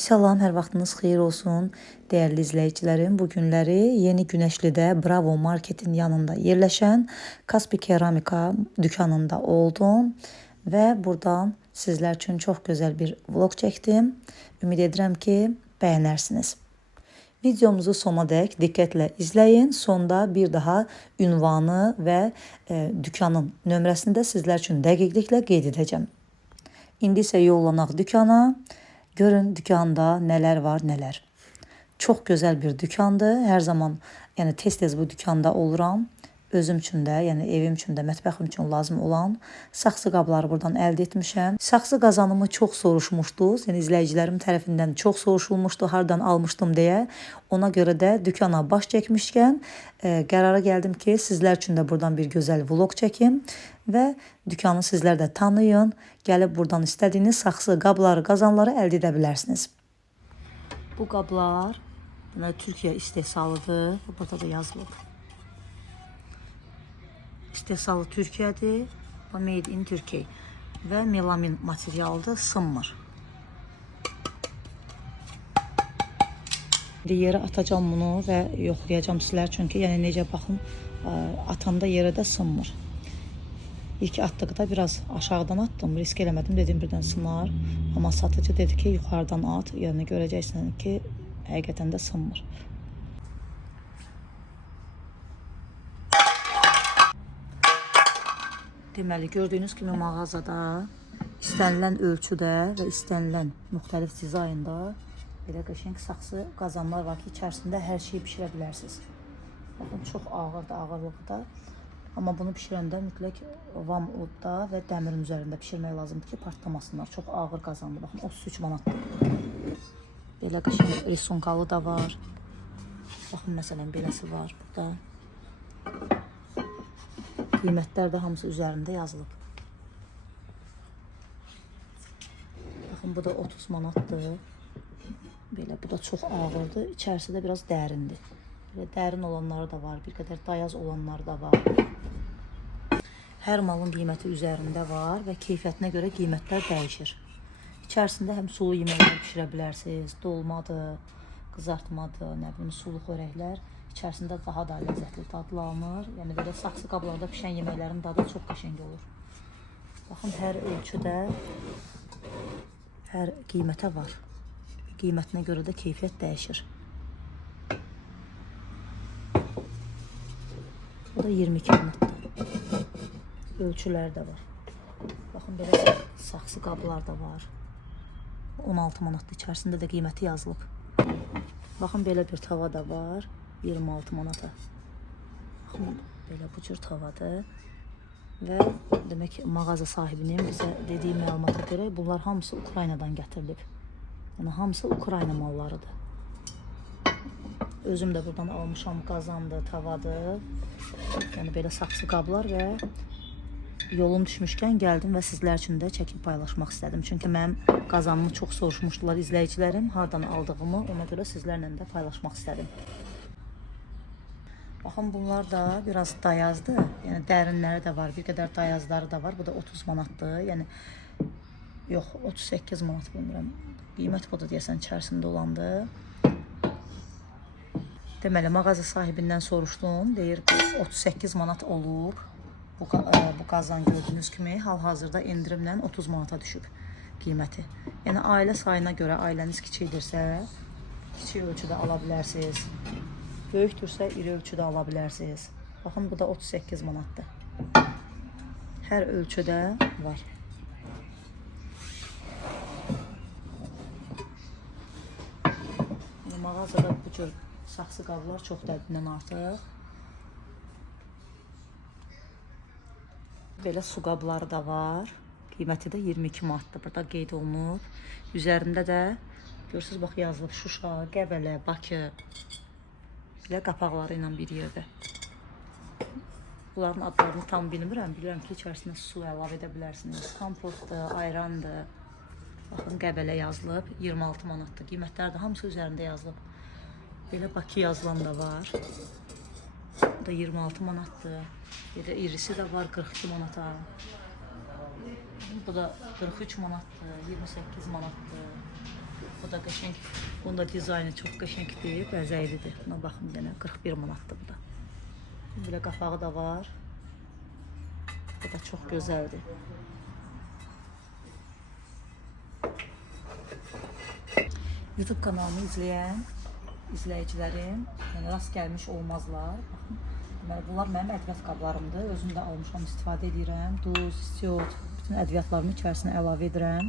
Salam, hər vaxtınız xeyir olsun, dəyərli izləyicilərim. Bu günləri Yeni Günəşlidə Bravo Marketin yanında yerləşən Kaspi Keramika dükanında oldum və buradan sizlər üçün çox gözəl bir vlog çəkdim. Ümid edirəm ki, bəyənərsiniz. Videomuzu sonadək diqqətlə izləyin. Sonda bir daha ünvanı və dükanın nömrəsini də sizlər üçün dəqiqliklə qeyd edəcəm. İndi isə yollanaq dükana. Görün dükanda nələr var, nələr. Çox gözəl bir dükandır. Hər zaman, yəni tez-tez bu dükanda oluram. Özüm üçün də, yəni evim üçün də, mətbəxim üçün lazım olan saxsı qabları buradan əldə etmişəm. Saxsı qazanımı çox soruşmuşdunuz. Yəni izləyicilərim tərəfindən çox soruşulmuşdu, hardan almışdım deyə. Ona görə də dükana baş çəkmişkən qərara gəldim ki, sizlər üçün də buradan bir gözəl vlog çəkim və dükanı sizlər də tanıyın. Gəlib buradan istədiyiniz saxsı qabları, qazanları əldə edə bilərsiniz. Bu qablar Türkiyə istehsalıdır. Burada da yazılıb. İstehsalı Türkiyədir. Made in Turkey. Və melamin materialdır, sınmır. Yerə atacağım bunu və yoxlayacağım sizlər çünki yəni necə baxın, atanda yerə də sınmır. İlk atdıqda biraz aşağıdan attım, risk eləmədim, dedim birdən sınar. Amma satıcı dedi ki, yuxarıdan at, yəni görəcəksən ki, həqiqətən də sınmır. Deməli, gördüyünüz kimi mağazada istənilən ölçüdə və istənilən müxtəlif dizaynda belə qəşəng saxsı qazanlar var ki, içərisində hər şeyi bişirə bilərsiniz. Baxın, çox ağırdır, ağırlıqda. Amma bunu bişirəndə mütləq vam odda və dəmirin üzərində bişirmək lazımdır ki, partlamasınlar. Çox ağır qazandır. Baxın, 33 manatdır. Belə qəşəng risunkalı da var. Baxın, məsələn, beləsi var burada. Qiymətlər də hamısı üzərində yazılıb. Baxın, bu da 30 manatdır. Belə, bu da çox ağırdır. İçərisi də biraz dərindir. Belə dərin olanları da var, bir qədər dayaz olanları da var. Hər malın qiyməti üzərində var və keyfiyyətinə görə qiymətlər dəyişir. İçərisində həm sulu yeməklər pişirə bilərsiniz, dolmadır, qızartmadır, nə bilim, sulu xörəklər. İçərisində daha da ləzzətli dadlanır. Yəni belə saxsı qablarda pişən yeməklərin dadı çox qəşəng olur. Baxın, hər ölçüdə, hər qiymətə var. Qiymətinə görə də keyfiyyət dəyişir. Bu da 22 manatdır. Ölçülər də var. Baxın, belə saxsı qablar da var. 16 manatdır. İçərisində də qiyməti yazılıb. Baxın, belə bir tava da var. 26 manata. Baxın, belə bu cür tavadır. Və demək ki, mağaza sahibinin bizə dediyi məlumata görə bunlar hamısı Ukraynadan gətirilib. Yəni, hamısı Ukrayna mallarıdır. Özüm də buradan almışam, qazandır, tavadır. Yəni, belə saxsı qablar və yolum düşmüşkən gəldim və sizlər üçün də çəkib paylaşmaq istədim. Çünki mənim qazanımı çox soruşmuşdular izləyicilərim, hardan aldığımı, ona görə sizlərlə də paylaşmaq istədim. Baxın, bunlar da biraz dayazdır. Yəni, dərinləri də var, bir qədər dayazları da var. Bu da 30 manatdır. Yəni, yox, 38 manat bilmirəm. Qiymət budur deyəsən, içərisində olandır. Deməli, mağaza sahibindən soruşdum. Deyir, 38 manat olub. Bu qazan gördüyünüz kimi hal-hazırda endirimlə 30 manata düşüb qiyməti. Yəni, ailə sayına görə ailəniz kiçikdirsə, kiçik ölçüdə ala bilərsiniz. Böyükdürsə, iri ölçüdə ala bilərsiniz. Baxın, bu da 38 manatdır. Hər ölçüdə var. Yəni, mağazada bu cür saxsı qablar çox həddindən artıq. Belə su qabları da var. Qiyməti də 22 manatdır. Burada qeyd olunub. Üzərində də görürsünüz, bax, yazılıb Şuşa, Qəbələ, Bakı. Belə qapaqları ilə bir yerdə. Bunların adlarını tam bilmirəm. Bilirəm ki, içərisinə su əlavə edə bilərsiniz. Kompotdur, ayrandır. Baxın, Qəbələ yazılıb. 26 manatdır. Qiymətlər də hamısı üzərində yazılıb. Belə Bakı yazılan da var. Bu da 26 manatdır. Bir də irisi də var 42 manata. Bu da 43 manatdır, 28 manatdır. Bu da qəşəng. Bunun da dizaynı çox qəşəngdir, bəzəklidir. Buna baxın bir dənə 41 manatdır bu da. Belə qapağı da var. Bu da çox gözəldir. YouTube kanalımı izləyən izləyicilərim, yəni rast gəlmiş olmazlar. Baxın, deməli bunlar mənim ədviyyat qablarımdır. Özüm də almışam, istifadə edirəm. Duz, istiot, bütün ədviyyatlarımı içərisinə əlavə edirəm.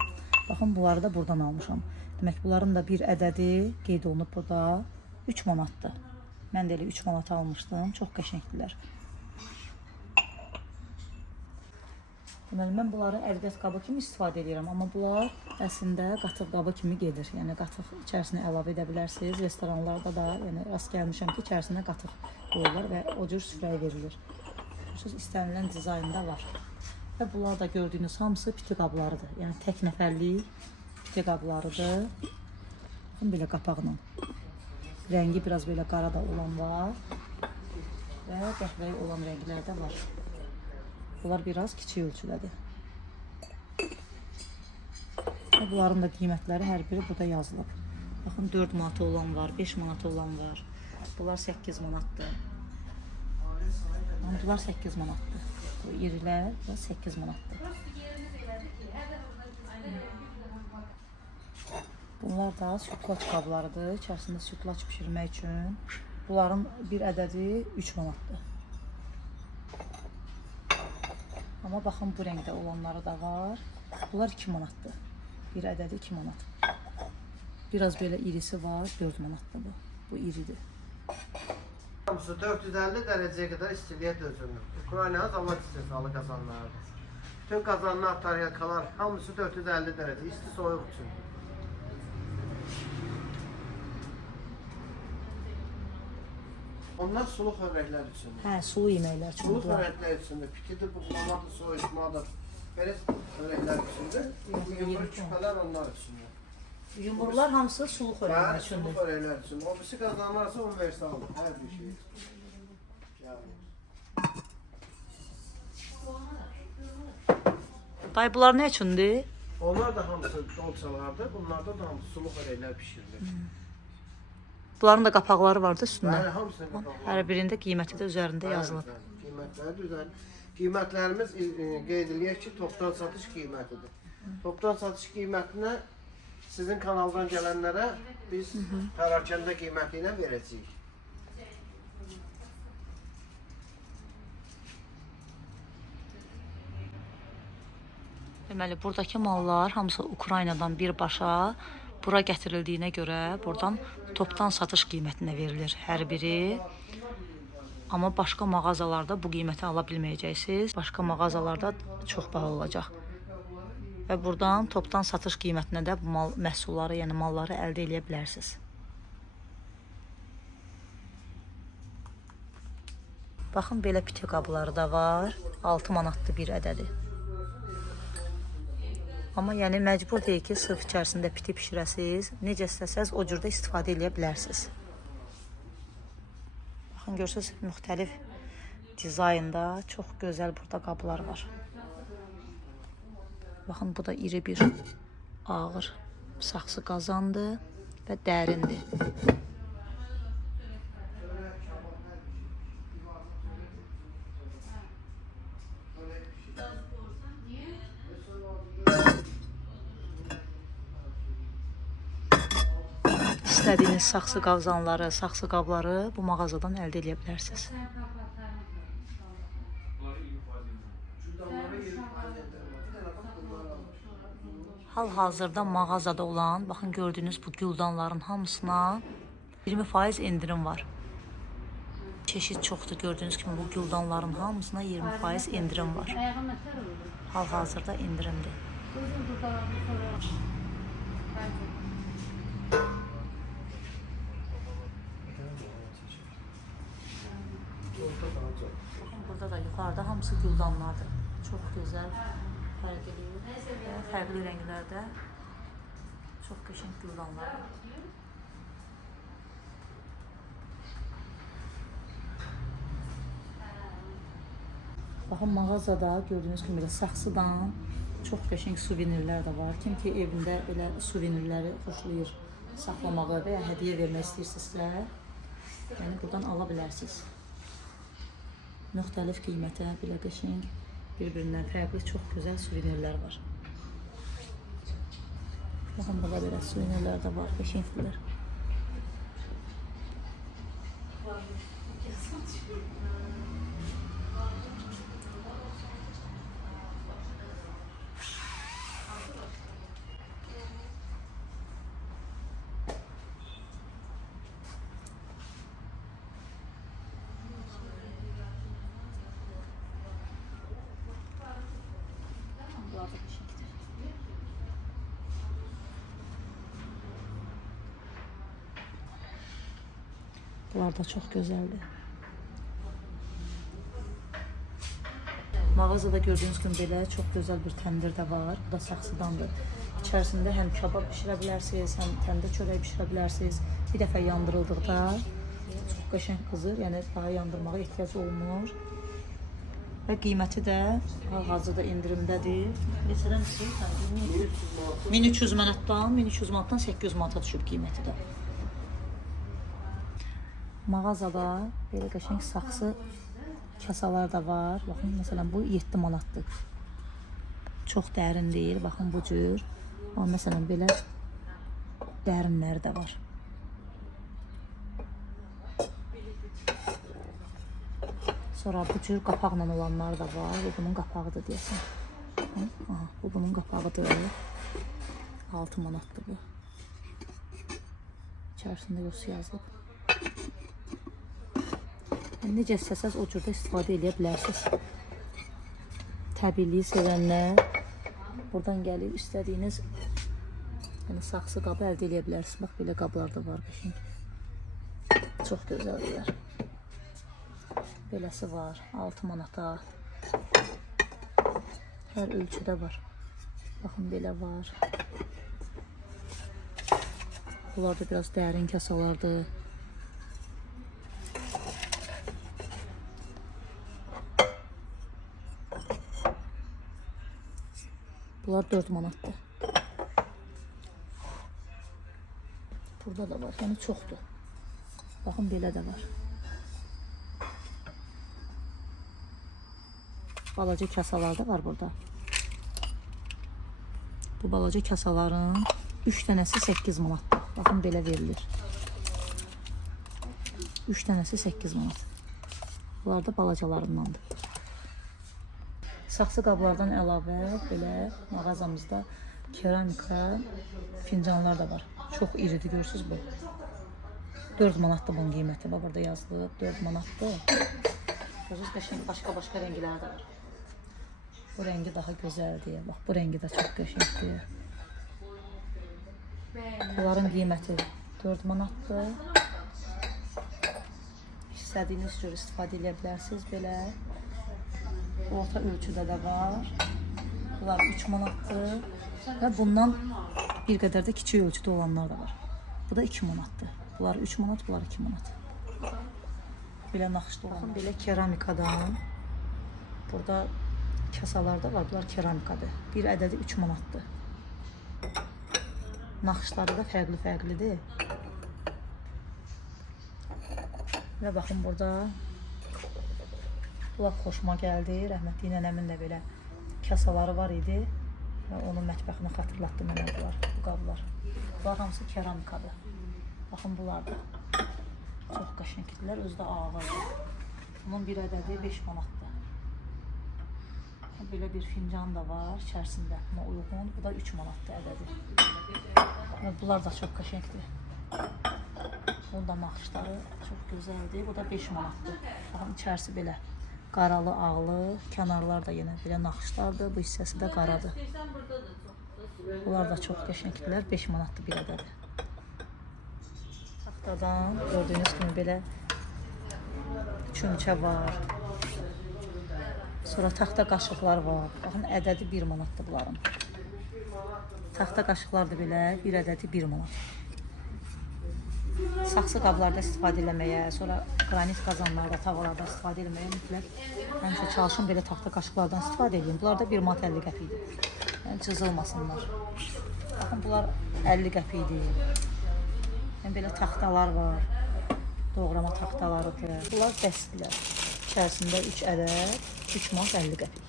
Baxın, bunları da buradan almışam. Demək, bunların da bir ədədi qeyd olunub burada 3 manatdır. Mən də elə 3 manata almışdım. Çox qəşəngdilər. Deməli, mən bunları ədviyyat qabı kimi istifadə edirəm. Amma bunlar əslində qatıq qabı kimi gedir. Yəni, qatıq içərisinə əlavə edə bilərsiniz. Restoranlarda da rast gəlmişəm ki, içərisinə qatıq qoyurlar və o cür süfrəyə verilir. İstənilən dizaynda var. Və bunlar da gördüyünüz hamısı piti qablarıdır. Yəni, tək nəfərlik piti qablarıdır. Baxın, belə qapaqla. Rəngi biraz belə qara da olan var. Və qəhvəyi olan rənglər də var. Bunlar biraz kiçik ölçüdədir. Bunların da qiymətləri hər biri burada yazılıb. Baxın, 4 manata olan var, 5 manata olan var. Bunlar 8 manatdır. Bunlar 8 manatdır. Bu irilər və 8 manatdır. Bunlar da sütlaç qablarıdır. İçərisində sütlaç pişirmək üçün. Bunların bir ədədi 3 manatdır. Amma baxın, bu rəngdə olanları da var. Bunlar 2 manatdır. Bir ədədi 2 manat. Biraz belə irisi var, 4 manatdır bu. Bu iridir. Hamısı 450 dərəcəyə qədər istiliyə dözülür. Ukrayna zavod istehsalı qazanlardır. Bütün qazanlar, taryakalar hamısı 450 dərəcə, isti soyuq üçün. Onlar sulu xörəklər üçün. Hə, sulu yeməklər üçün. Sulu xörəklər üçündür. Pitidir, buğlamadır, soyutmadır. Belə xörəklər üçündür. Bu yumru küpələr onlar üçündür. Yumrular hamısı sulu xörəklər üçündür. Sulu xörəklər üçündür. O birisi qazanlarsa universaldır. Hər bir şey. Dayı, bunlar nə üçündür? Onlar da hamısı dolçalardır. Bunlarda da hamısı sulu xörəklər pişirilir. Bunların da qapaqları var da üstündə. Bəli, hamısının qapaqları. Hər birində qiyməti də üzərində yazılıb. Qiymətləri düzəlir. Qiymətlərimiz qeyd eləyək ki, topdan satış qiymətidir. Topdan satış qiymətinə sizin kanaldan gələnlərə biz pərakəndə qiyməti ilə verəcəyik. Deməli, buradakı mallar hamısı Ukraynadan birbaşa bura gətirildiyinə görə buradan topdan satış qiymətinə verilir hər biri. Amma başqa mağazalarda bu qiyməti ala bilməyəcəksiniz. Başqa mağazalarda çox baha olacaq. Və buradan topdan satış qiymətinə də bu məhsulları, yəni malları əldə edə bilərsiniz. Baxın, belə piti qabları da var. 6 manatdır bir ədədi. Amma yəni məcbur deyil ki, sırf içərisində piti pişirəsiniz. Necə istəsəz o cürdə istifadə edə bilərsiniz. Baxın, görürsünüz, müxtəlif dizaynda çox gözəl burada qablar var. Baxın, bu da iri bir ağır saxsı qazandır və dərindir. İstədiyiniz saxsı qazanları, saxsı qabları bu mağazadan əldə edə bilərsiniz. Hal-hazırda mağazada olan, baxın gördüyünüz bu güldanların hamısına 20% indirim var. Çeşid çoxdur, gördüyünüz kimi bu güldanların hamısına 20% indirim var. Hal-hazırda indirimdir. Burada da yuxarıda hamısı güldanlardır. Çox gözəl, fərqli rənglərdə çox qəşəng güldanlar var. Baxın, mağazada gördüyünüz kimi saxsıdan Çox qəşəng suvenirlər də var. Kim ki evində belə suvenirləri xoşlayır saxlamağı və ya hədiyyə vermək istəyirsinizsə, yəni buradan ala bilərsiniz. Müxtəlif qiymətə belə qəşəng, bir-birindən fərqli çox gözəl suvenirlər var. Baxın, burada belə suvenirlər də var, qəşənglər. Bunlar da çox gözəldir. Mağazada gördüyünüz kimi belə çox gözəl bir təndir də var. Bu da saxsıdandır. İçərisində həm kabab bişirə bilərsiniz, həm təndir çörək bişirə bilərsiniz. Bir dəfə yandırıldıqda çox qəşəng qızır, yəni daha yandırmağa ehtiyac olmur. Və qiyməti də hal-hazırda indirimdədir. Neçədən istəyir? 1300 manatdan 800 manata düşüb qiyməti də. Mağazada belə qəşəng saxsı kasalar da var. Baxın, məsələn bu 7 manatdır. Çox dərin deyil, baxın bu cür. Amma məsələn belə dərinləri də var. Sonra bu cür qapaqla olanlar da var. Bu bunun qapağıdır deyəsən. Aha, bu bunun qapağıdır. 6 manatdır bu. İçərisində yox yazılıb. Necə istəsəz o cürdə istifadə edə bilərsiniz. Təbiiliyi sevənlər buradan gəlib istədiyiniz saxsı qabı əldə edə bilərsiniz. Bax, belə qablar da var qəşəng. Çox gözəldirlər. Beləsi var, 6 manata. Hər ölçüdə var. Baxın, belə var. Bunlar da biraz dərin kasalardır. Bunlar 4 manatdır. Burada da var, yəni çoxdur. Baxın, belə də var. Balaca kasalar da var burada. Bu balaca kasaların 3 dənəsi 8 manatdır. Baxın, belə verilir. 3 dənəsi 8 manat. Bunlar da balacalarındandır. Saxsı qablardan əlavə belə mağazamızda keramika fincanlar da var. Çox iridir, görürsünüz bu. 4 manatdır bunun qiyməti. Bax, burada yazılıb 4 manatdır. Görürsünüz, qəşəng başqa rəngləri də var. Bu rəngi daha gözəldir. Bax, bu rəngi də çox qəşəngdir. Bunların qiyməti 4 manatdır. İstədiyiniz cür istifadə edə bilərsiniz belə. Orta ölçüdə də var. Bunlar 3 manatdır. Və bundan bir qədər də kiçik ölçüdə olanlar da var. Bu da 2 manatdır. Bunlar 3 manat, bunlar 2 manat. Belə naxışlı olan, belə keramikadan. Burada kasalar da var. Bunlar keramikadır. Bir ədədi 3 manatdır. Naxışları da fərqli-fərqlidir. Və baxın, burada bunlar xoşuma gəldi. Rəhmətli nənəmin də belə kasaları var idi. Onun mətbəxini xatırlatdı mənə bu qablar. Bunlar hamısı keramikadır. Baxın, bunlar da çox qəşəngdirlər. Özü də ağır. Bunun bir ədədi 5 manatdır. Belə bir fincan da var içərisində. Buna uyğun. Bu da 3 manatdır ədədi. Bunlar da çox qəşəngdir. Bunun da naxışları çox gözəldir. Bu da 5 manatdır. Baxın, içərisi belə qaralı, ağlı, kənarlar da yenə belə naxışlardır. Bu hissəsi də qaradır. Bunlar da çox qəşəngdirlər. 5 manatdır bir ədədi. Taxtadan gördüyünüz kimi belə çömçə var. Sonra taxta qaşıqlar var. Baxın, ədədi 1 manatdır bunların. Taxta qaşıqlar da belə, bir ədədi 1 manat. Saxsı qablarda istifadə eləməyə, sonra qranit qazanlarda, tavalarda istifadə eləməyə mütləq həmişə çalışın belə taxta qaşıqlardan istifadə edin. Bunlar da 1 manat 50 qəpikdir. Yəni cızılmasınlar. Baxın, bunlar 50 qəpikdir. Yəni belə taxtalar var. Doğrama taxtalarıdır. Bunlar dəstlər. İçərisində 3 ədəd, 3 manat 50 qəpik.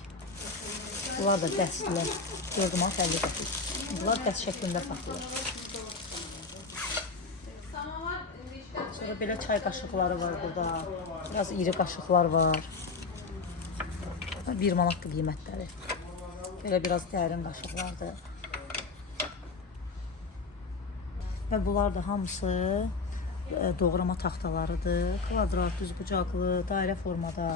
Bunlar da dəstlər. 4 manat 50 qəpik. Bunlar dəst şəklində satılır. Sonra belə çay qaşıqları var burada. Biraz iri qaşıqlar var. 1 manatlı qiymətləri. Belə biraz dərin qaşıqlardır. Və bunlar da hamısı doğrama taxtalarıdır. Kvadrat, düzbucaqlı, dairə formada.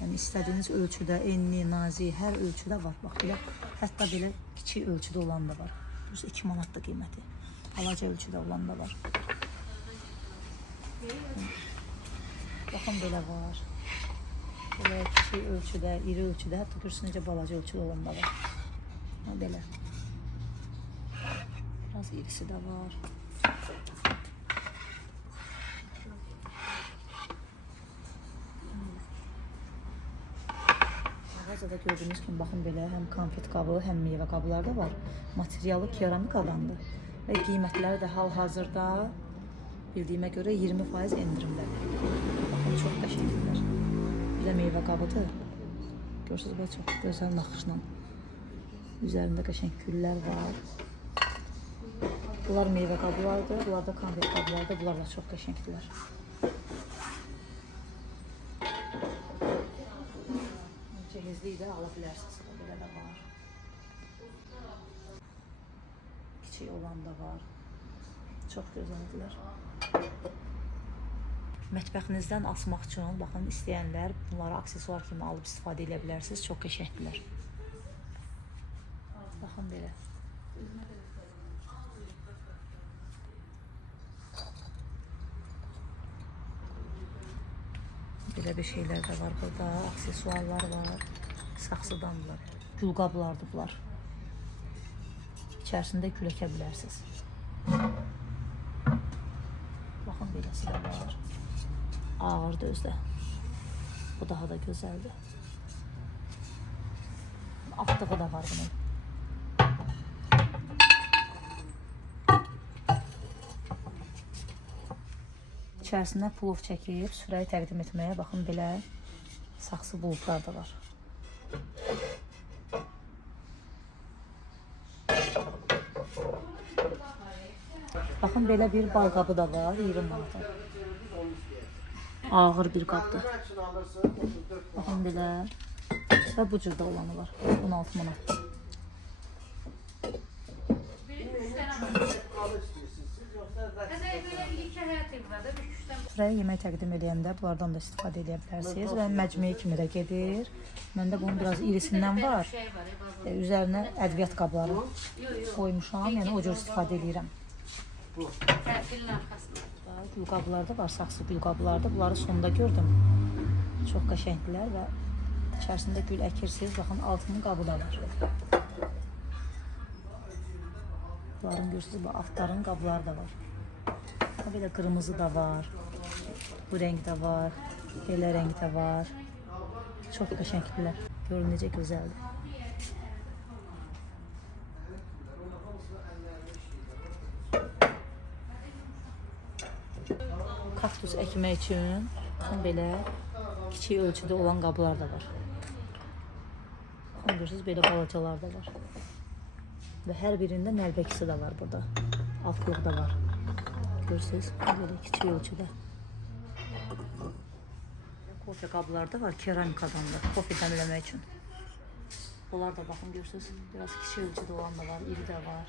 Yəni istədiyiniz ölçüdə, enli, nazik, hər ölçüdə var. Bax belə, hətta belə kiçik ölçüdə olan da var. 2 manatlı qiyməti. Balaca ölçüdə olan da var. Baxın belə var. Belə kiçik ölçüdə, iri ölçüdə, hətta görürsünüz necə balaca ölçüdə olan da var. Belə. Biraz irisi də var. Mağazada gördüyünüz kimi baxın belə həm konfet qabı, həm meyvə qabları da var. Materialı keramikadandır və qiymətləri də hal-hazırda bildiyimə görə 20% endirimdədir. Baxın, çox qəşəngdirlər. Bir də meyvə qabıdır. Görürsünüz, belə çox gözəl naxışla. Üzərində qəşəng güllər var. Bunlar meyvə qablardır, bunlar da konfet qablardır. Bunlar da çox qəşəngdirlər. Cehizliyi də ala bilərsiniz. Belə də var. Kiçik olan da var. Çox gözəldirlər. Mətbəxinizdən asmaq üçün, baxın, istəyənlər bunları aksesuar kimi alıb istifadə edə bilərsiniz. Çox qəşəngdirlər. Baxın belə. Belə bir şeylər də var burada. Aksesuarlar var. Saxsıdandılar. Gül qablardır bunlar. İçərisində gül əkə bilərsiniz. Baxın, beləsi də var. Ağırdır özdə. Bu daha da gözəldir. Atdığı da var bunun. İçərisinə plov çəkib süfrəyə təqdim etməyə, baxın, belə saxsı buludlar da var. Baxın, belə bir bal qabı da var, 20 manata. Ağır bir qabdır. Baxın, belə. Və bu cürdə olanı var, 16 manat. Süfrəyə yemək təqdim edəndə bunlardan da istifadə edə bilərsiniz və məcmuə kimi də gedir. Məndə bunun biraz irisindən var. Üzərinə ədviyyat qabları qoymuşam, yəni o cür istifadə edirəm. Gül qabları da var, saxsı gül qabları da. Bunları sonda gördüm. Çox qəşəngdirlər və içərisində gül əkirsiniz. Baxın, altının qabı da var. Bunların görürsünüz, bu altların qabları da var. Belə qırmızı da var. Bu rəng də var. Belə rəng də var. Çox qəşəngdirlər. Görün necə gözəldir. Kaktus əkmək üçün belə kiçik ölçüdə olan qablar da var. Görürsünüz, belə balacalar da var. Və hər birində nəlbəkisi də var burada. Altlığı da var. Görürsünüz, belə kiçik ölçüdə. Kofe qabları da var, keramikadan da, kofe dəmləmək üçün. Bunlar da baxın, görürsünüz, biraz kiçik ölçüdə olan da var, iri də var.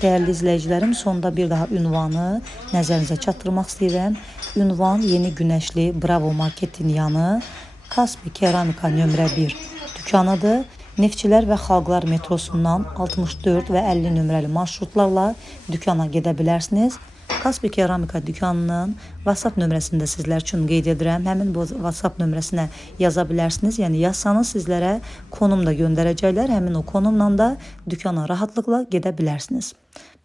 Dəyərli izləyicilərim, sonda bir daha ünvanı nəzərinizə çatdırmaq istəyirəm. Ünvan Yeni Günəşli Bravo Marketin yanı Kaspi Keramika nömrə 1 dükanıdır. Neftçilər və Xalqlar metrosundan 64 və 50 nömrəli marşrutlarla dükana gedə bilərsiniz. Kaspi Keramika dükanının WhatsApp nömrəsini də sizlər üçün qeyd edirəm. Həmin bu WhatsApp nömrəsinə yaza bilərsiniz. Yəni yazsanız sizlərə konum da göndərəcəklər. Həmin o konumla da dükana rahatlıqla gedə bilərsiniz.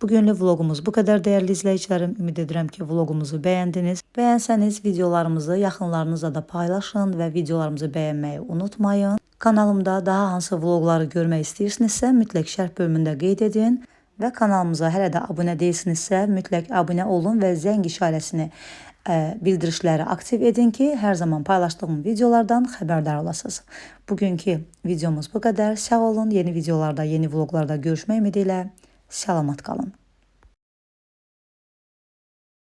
Bugünlük vloqumuz bu qədər dəyərli izləyicilərim. Ümid edirəm ki, vloqumuzu bəyəndiniz. Bəyənsəniz videolarımızı yaxınlarınızla da paylaşın və videolarımızı bəyənməyi unutmayın. Kanalımda daha hansı vloqları görmək istəyirsinizsə, mütləq şərh bölümündə qeyd edin. Və kanalımıza hələ də abunə deyilsinizsə, mütləq abunə olun və zəng işarəsini, bildirişləri aktiv edin ki, hər zaman paylaşdığım videolardan xəbərdar olasınız. Bugünkü videomuz bu qədər. Sağ olun. Yeni videolarda, yeni vloqlarda görüşmək ümidi ilə. Salamat qalın.